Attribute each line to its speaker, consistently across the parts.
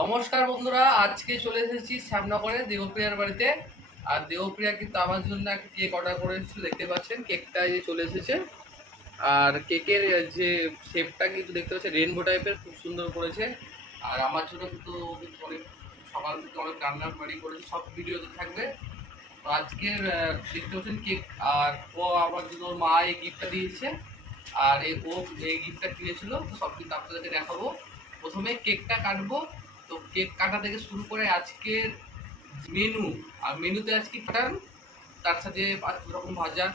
Speaker 1: নমস্কার বন্ধুরা, আজকে চলে এসেছি শ্যামনগরে দেবপ্রিয়ার বাড়িতে। আর দেবপ্রিয়া কিন্তু আমার জন্য একটা কেক অর্ডার করে এসেছিল, দেখতে পাচ্ছেন? কেকটা যে চলে এসেছে। আর কেকের যে শেপটা কিন্তু দেখতে পাচ্ছেন রেনবো টাইপের খুব সুন্দর করেছে। আর আমার জন্য কিন্তু অনেক সকাল থেকে অনেক রান্নার বাড়ি করেছে, সব ভিডিওতে থাকবে। তো আজকের দেখতে পাচ্ছেন কেক। আর ও আমার জন্য মা এই গিফটটা দিয়েছে। আর এই ও এই গিফটটা কিনেছিল, তো সব কিন্তু আপনাদেরকে দেখাবো। প্রথমে কেকটা কাটবো। তো কেক কাটা থেকে শুরু করে আজকের মেনু আর মেনুতে আজকে কাটান তার সাথে পাঁচ রকম ভাজা।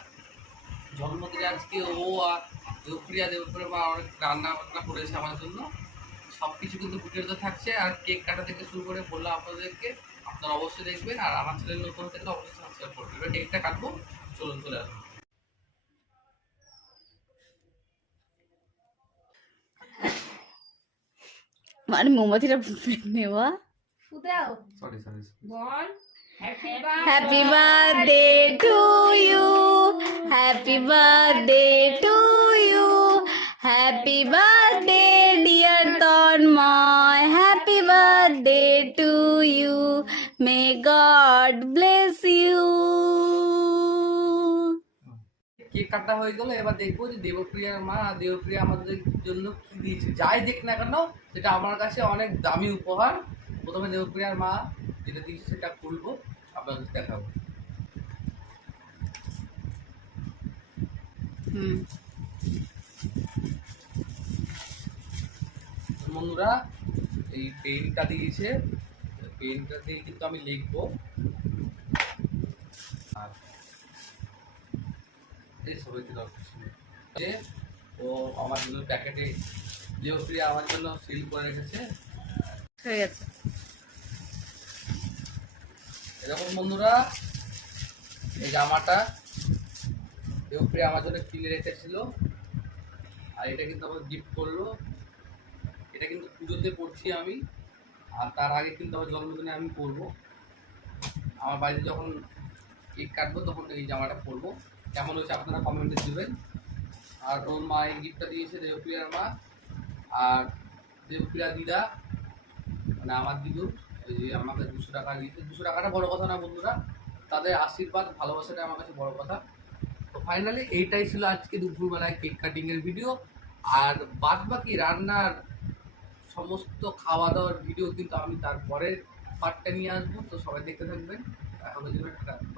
Speaker 1: জন্মদিনে আজকে ও আর দেবপ্রিয়া দেবপ্রিয়া মা অনেক রান্না বান্না করেছে আমার জন্য। সব কিছু কিন্তু ভিডিওতে থাকছে। আর কেক কাটা থেকে শুরু করে বললাম আপনাদেরকে, আপনারা অবশ্যই দেখবেন। আর আমার চ্যানেল নতুন থেকে অবশ্যই সাবস্ক্রাইব করবেন। এবার কেকটা কাটবো। চলুন, চলে আসুন
Speaker 2: মানে মোমবাতিটা নেওয়া।
Speaker 3: উদাও
Speaker 1: সরি সরি
Speaker 3: বল। Happy
Speaker 2: happy birthday to you happy birthday to you happy birthday dear Tanmoy happy birthday to you may God bless you
Speaker 1: cake কাটা হয়ে গেলো এবার দেখব যে দেবপ্রিয়ার মা দেবপ্রিয়া আমাদের জন্য কি দিয়েছে। যাই দেখ না কেন সেটা আমার কাছে অনেক দামি উপহার। প্রথমে দেবপ্রিয়ার মা যেটা দিয়েছে সেটা খুলবো আপনাদের দেখাবো।
Speaker 2: হুম।
Speaker 1: বন্ধুরা এই পেনটা দিয়েছে পেনটা দিয়ে কিন্তু আমি লিখব। আর এই সবাইকে দরকার ছিল। যে ও আমার জন্য প্যাকেটে দেবপ্রিয়া আমার জন্য সিল করে রেখেছে।
Speaker 2: হয়ে গেছে।
Speaker 1: এরকম বন্ধুরা এই জামাটা দেবপ্রিয়া আমার জন্য কিনে রেখেছিল। আর এটা কিন্তু আমার গিফট করল। এটা কিন্তু পুজোতে পড়ছি আমি আর তার আগে কিন্তু আমার জন্মদিনে আমি পরবো। আমার বাড়িতে যখন কেক কাটবো তখন এই জামাটা পরবো। কেমন হয়েছে আপনারা কমেন্টে দেবেন। আর ওর মা এই গিফটটা দিয়েছে দেবপ্রিয়ার মা। আর দেবপ্রিয়া দিদা মানে আমার দিদুর এই যে আমাকে দুশো টাকা দিয়েছে। দুশো টাকাটা বড় কথা না বন্ধুরা, তাদের আশীর্বাদ ভালোবাসাটা আমার কাছে বড় কথা। তো ফাইনালি এইটাই ছিল আজকে দুপুরবেলায় কেক কাটিংয়ের ভিডিও আর বাদ বাকি রান্নার সমস্ত খাওয়া দাওয়ার ভিডিও কিন্তু আমি তারপরের পার্টটা নিয়ে আসব। তো সবাই দেখতে থাকবেন। Bye.